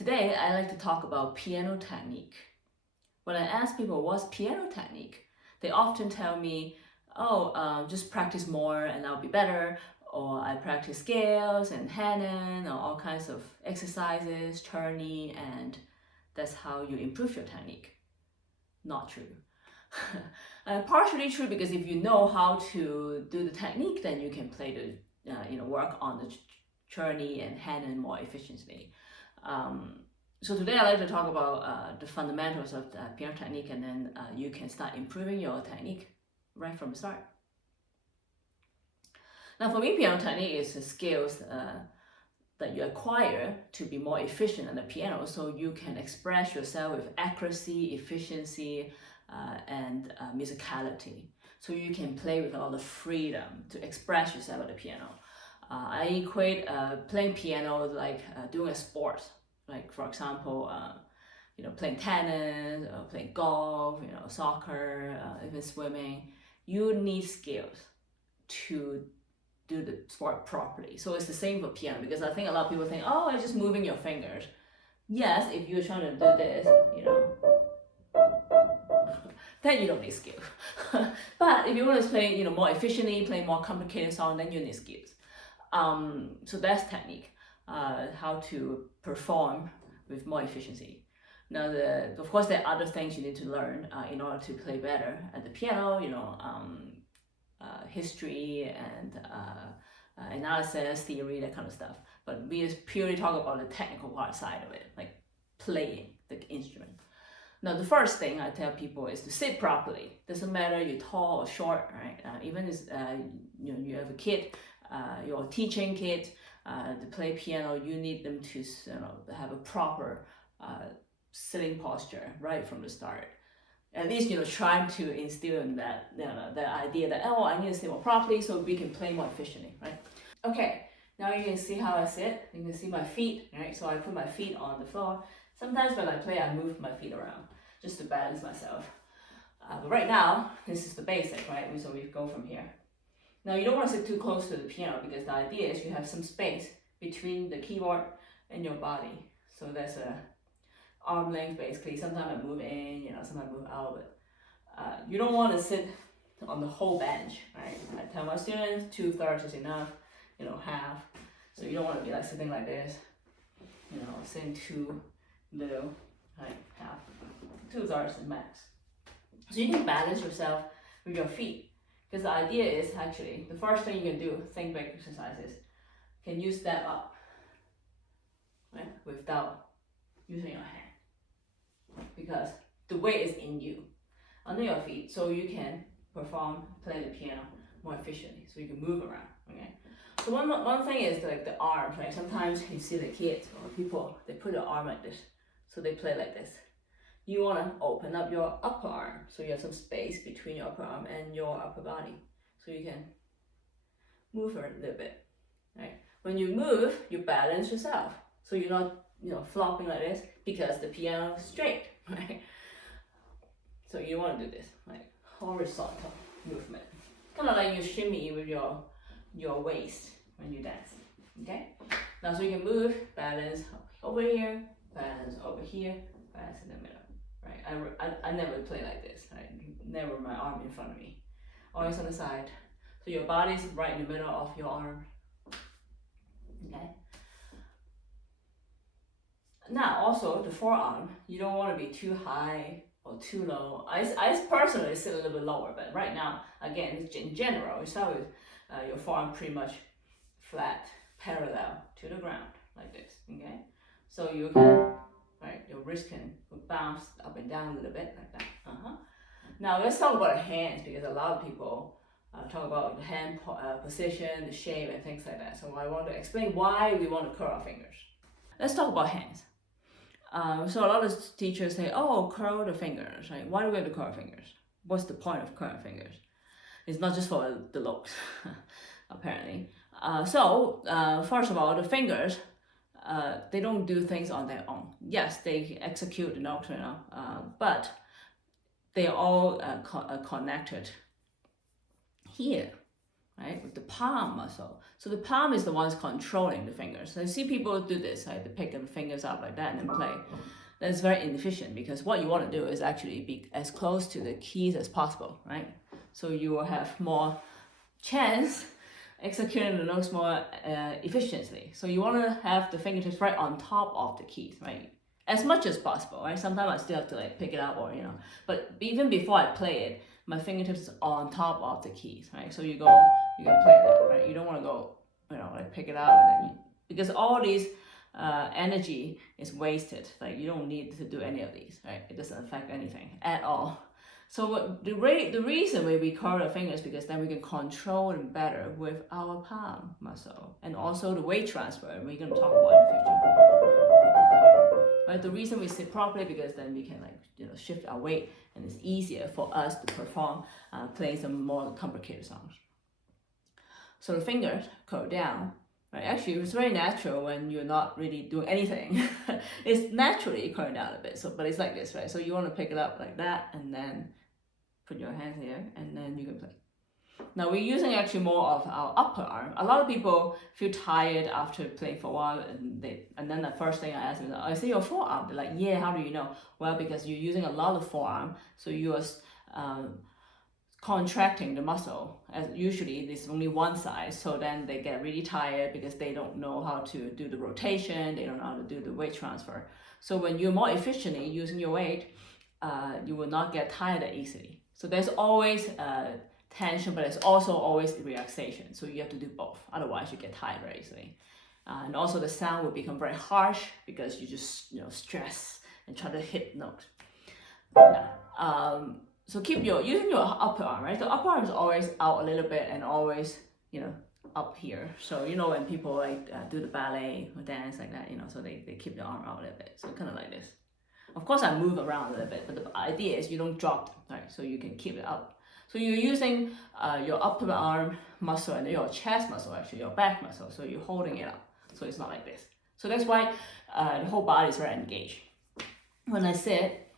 Today, I like to talk about piano technique. When I ask people what's piano technique, they often tell me, just practice more and I'll be better, or I practice scales and Hanon, or all kinds of exercises, turning, and that's how you improve your technique. Not true. Partially true because if you know how to do the technique, then you can play the, work on the journey and Hanon more efficiently. So today I like to talk about the fundamentals of the piano technique, and then you can start improving your technique right from the start. Now for me, piano technique is the skills that you acquire to be more efficient on the piano, so you can express yourself with accuracy, efficiency, and musicality. So you can play with a lot of freedom to express yourself on the piano. I equate playing piano like doing a sport. Like for example, playing tennis, or playing golf, soccer, even swimming. You need skills to do the sport properly. So it's the same for piano, because I think a lot of people think, oh, it's just moving your fingers. Yes, if you're trying to do this, then you don't need skills. But if you want to play, more efficiently, play more complicated song, then you need skills. So that's technique, how to perform with more efficiency. Now, of course, there are other things you need to learn in order to play better at the piano, history and analysis, theory, that kind of stuff. But we just purely talk about the technical part side of it, like playing the instrument. Now, the first thing I tell people is to sit properly. Doesn't matter you're tall or short, right? Even if you have a kid, you're a teaching kid, to play piano, you need them to have a proper sitting posture right from the start. At least trying to instill in that the idea that, oh, I need to sit more properly so we can play more efficiently, right? Okay, now you can see how I sit. You can see my feet, right? So I put my feet on the floor. Sometimes when I play, I move my feet around just to balance myself. But right now, this is the basic, right? So we go from here. Now you don't want to sit too close to the piano, because the idea is you have some space between the keyboard and your body. So there's a arm length basically. Sometimes I move in, sometimes I move out, but you don't want to sit on the whole bench, right? I tell my students 2/3 is enough, half. So you don't want to be like sitting like this, sitting too little, like half. 2/3 is max. So you can balance yourself with your feet, because the idea is actually the first thing you can do, think back exercises, can you step up, right, without using your hand, because the weight is in you, under your feet, so you can play the piano more efficiently, so you can move around. Okay. So one thing is like the arms, right? Sometimes you see the kids or people, they put their arm like this, so they play like this. You want to open up your upper arm, so you have some space between your upper arm and your upper body, so you can move a little bit, right? When you move, you balance yourself, so you're not flopping like this, because the piano is straight, right? So you want to do this, like horizontal movement, kind of like you shimmy with your waist when you dance. Okay. Now so you can move, balance over here, balance over here, balance in the middle. Right. I never play like this. Right? Never my arm in front of me, always on the side. So your body's right in the middle of your arm. Okay. Now also the forearm, you don't want to be too high or too low. I personally sit a little bit lower, but right now, again, in general, you start with your forearm pretty much flat, parallel to the ground, like this. Okay. So you can, right, your wrist can bounce up and down a little bit like that. Now let's talk about the hands, because a lot of people talk about the hand position, the shape, and things like that. So I want to explain why we want to curl our fingers. Let's talk about hands. So a lot of teachers say, oh, curl the fingers, right? Why do we have to curl our fingers? What's the point of curling fingers? It's not just for the looks, apparently. First of all, the fingers, they don't do things on their own. Yes, they execute the notes, but they all connected here, right? With the palm muscle. So the palm is the ones controlling the fingers. So I see people do this, right? They pick the fingers up like that and then play. That's very inefficient because what you want to do is actually be as close to the keys as possible, right? So you will have more chance executing the notes more efficiently. So you want to have the fingertips right on top of the keys, right? As much as possible, right? Sometimes I still have to like pick it up or, but even before I play it, my fingertips is on top of the keys, right? So you can play that, right? You don't want to go, like pick it up and then because all these energy is wasted. Like you don't need to do any of these, right? It doesn't affect anything at all. So the reason we curl our fingers because then we can control them better with our palm muscle and also the weight transfer. We're going to talk about in the future. Right? The reason we sit properly because then we can shift our weight and it's easier for us to perform play some more complicated songs. So the fingers curl down. Right? Actually, it's very natural when you're not really doing anything. It's naturally curling down a bit. So, but it's like this, right? So you want to pick it up like that, and then put your hands here, and then you can play. Now we're using actually more of our upper arm. A lot of people feel tired after playing for a while, and then the first thing I ask them is, "I see your forearm." They're like, "Yeah, how do you know?" Well, because you're using a lot of forearm, so you are contracting the muscle, as usually there's only one side, so then they get really tired because they don't know how to do the rotation, they don't know how to do the weight transfer. So when you're more efficiently using your weight, you will not get tired that easily. So there's always tension, but there's also always relaxation. So you have to do both, otherwise you get tired very easily. And also the sound will become very harsh because you just stress and try to hit notes. So keep using your upper arm, right? The upper arm is always out a little bit and always, up here. So, when people like do the ballet or dance like that, so they keep the arm out a little bit. So kind of like this. Of course, I move around a little bit, but the idea is you don't drop them, right? So you can keep it up. So you're using your upper arm muscle and your chest muscle, actually, your back muscle. So you're holding it up. So it's not like this. So that's why the whole body is very engaged. When I sit,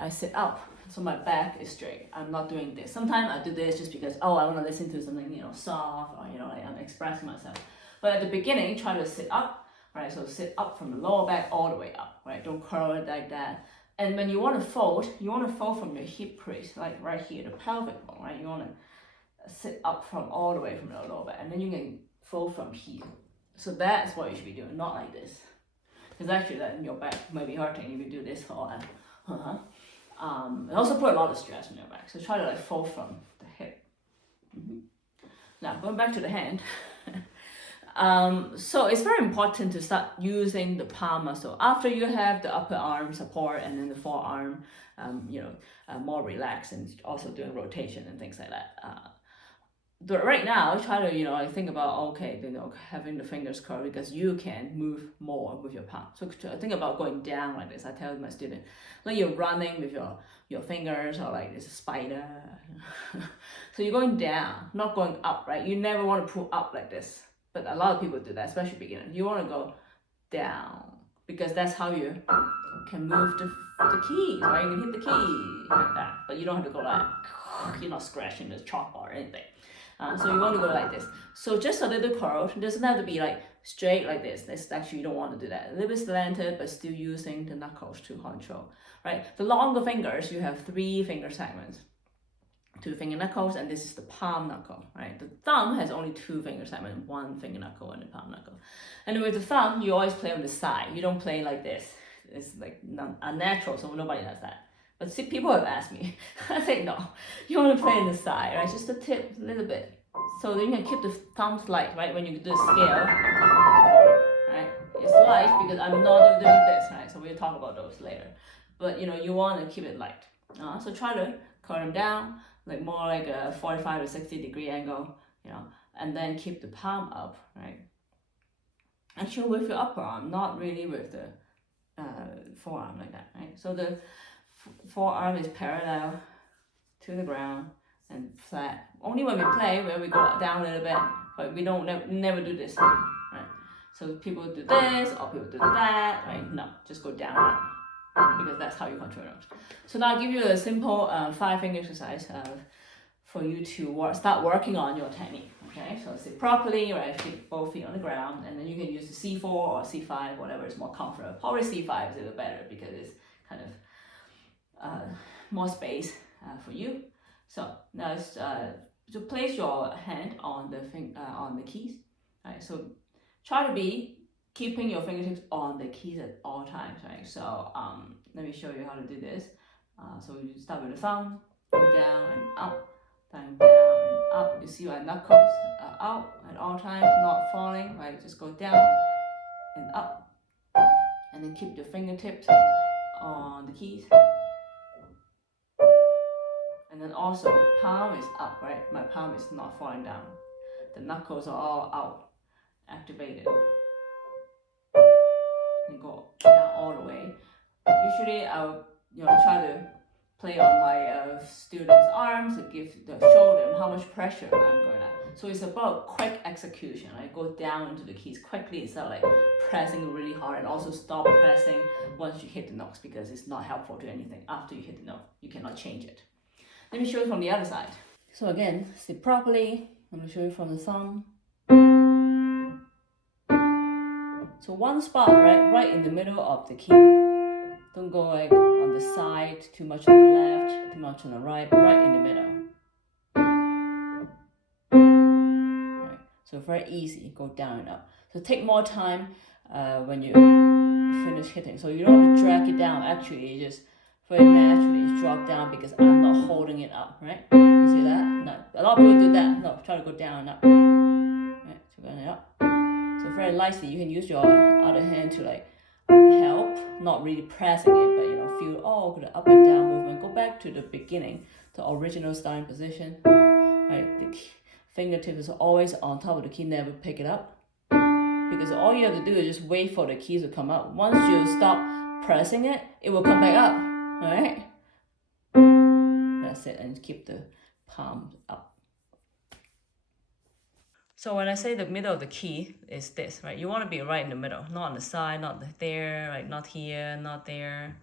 I sit up, so my back is straight. I'm not doing this. Sometimes I do this just because, I want to listen to something, soft, or, I'm expressing myself. But at the beginning, try to sit up, right? So sit up from the lower back all the way up, right? Don't curl it like that. And when you want to fold from your hip crease, like right here, the pelvic bone, right? You want to sit up from all the way from the lower back, and then you can fold from here. So that's what you should be doing, not like this. Because actually, then your back might be hurting if you do this for a while. And also put a lot of stress on your back. So try to fold from the hip. Now going back to the hand. So it's very important to start using the palm muscle after you have the upper arm support and then the forearm, more relaxed and also doing rotation and things like that. But right now, try to, think about, having the fingers curled because you can move more with your palm. So think about going down like this. I tell my student, like you're running with your fingers or like this spider. So you're going down, not going up, right? You never want to pull up like this. But a lot of people do that, especially beginners. You want to go down because that's how you can move the keys, right? You can hit the key like that. But you don't have to go like, you're not scratching the chalkboard or anything. So you want to go like this. So just a little curl. It doesn't have to be like straight like this. That's actually, you don't want to do that. A little bit slanted, but still using the knuckles to control, right? The longer fingers, you have 3 finger segments. 2 finger knuckles, and this is the palm knuckle, right? The thumb has only 2 finger segments, 1 finger knuckle and the palm knuckle. And with the thumb, you always play on the side. You don't play like this. It's like unnatural, so nobody does that. But see, people have asked me. I say no. You want to play on the side, right? Just the tip a little bit. So then you can keep the thumbs light, right? When you do the scale, right? It's light because I'm not doing this, right? So we'll talk about those later. But you want to keep it light. So try to curl them down, like more like a 45 to 60 degree angle, and then keep the palm up, right? Actually with your upper arm, not really with the forearm like that, right? So the forearm is parallel to the ground and flat. Only when we play where we go down a little bit, but we don't never do this, right? So people do this or people do that, right? No, just go down because that's how you control it. So now I'll give you a simple 5 finger exercise for you to start working on your technique. Okay, so sit properly, right? Both feet on the ground, and then you can use the C4 or C5, whatever is more comfortable. Probably C5 is a little better because it's kind of more space for you. So now it's to place your hand on the keys. Right, so try to be keeping your fingertips on the keys at all times. Right, so let me show you how to do this. So you start with the thumb, go down and up, down and up. You see my knuckles are out at all times, not falling. Right, just go down and up, and then keep your fingertips on the keys. And then also palm is up, right? My palm is not falling down. The knuckles are all out, activated. And go down all the way. Usually I'll try to play on my students' arms to show them how much pressure I'm gonna. So it's about quick execution. I go down into the keys quickly instead of like pressing really hard, and also stop pressing once you hit the notes because it's not helpful to anything after you hit the note. You cannot change it. Let me show you from the other side. So again, sit properly. I'm going to show you from the thumb. So one spot, right in the middle of the key. Don't go like on the side, too much on the left, too much on the right in the middle. Right. So very easy, go down and up. So take more time when you finish hitting. So you don't have to drag it down. Actually, you just very naturally drop down because I'm not holding it up, right? You see that? No. A lot of people do that. No, try to go down and up. Right, so going up. So very lightly, you can use your other hand to like help, not really pressing it, but feel the up and down movement. Go back to the beginning, the original starting position. Right, the fingertip is always on top of the key, never pick it up. Because all you have to do is just wait for the keys to come up. Once you stop pressing it, it will come back up. Alright? That's it, and keep the palm up. So when I say the middle of the key is this, right? You want to be right in the middle, not on the side, not there, right? Not here, not there.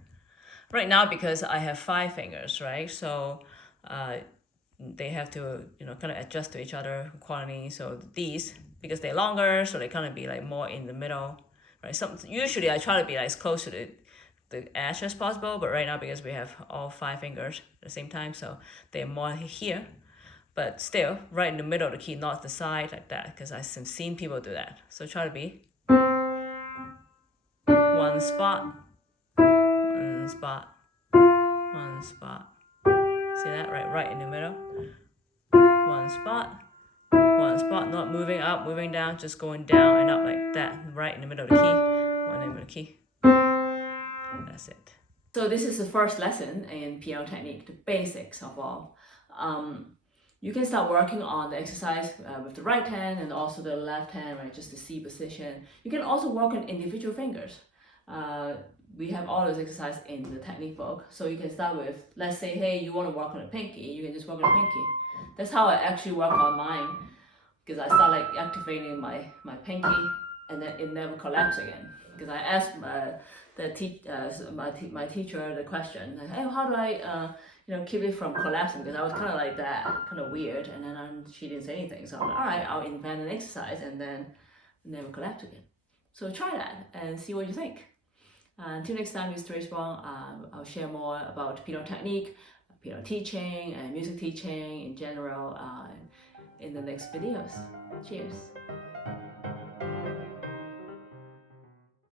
Right now, because I have 5 fingers, right? So they have to, kind of adjust to each other accordingly. So these, because they're longer, so they kind of be like more in the middle, right? Usually I try to be like as close to the edge as possible, but right now because we have all 5 fingers at the same time, so they're more here, but still right in the middle of the key, not the side like that, because I've seen people do that. So try to be one spot, one spot, one spot. See that? Right in the middle. One spot, not moving up, moving down, just going down and up like that, right in the middle of the key, one in the key. That's it. So this is the first lesson in piano technique, the basics of all. You can start working on the exercise with the right hand and also the left hand, right? Just the C position. You can also work on individual fingers. We have all those exercises in the technique book. So you can start with, let's say, hey, you want to work on a pinky. You can just work on a pinky. That's how I actually work on mine, because I start like activating my pinky, and then it never collapses again. Because I asked my teacher the question, like, hey, how do I keep it from collapsing? Because I was kind of like that, kind of weird, and then she didn't say anything. So I'm like, all right, I'll invent an exercise, and then never collapse again. So try that and see what you think. Until next time, it's Teresa Wong. I'll share more about piano technique, piano teaching, and music teaching in general in the next videos. Cheers.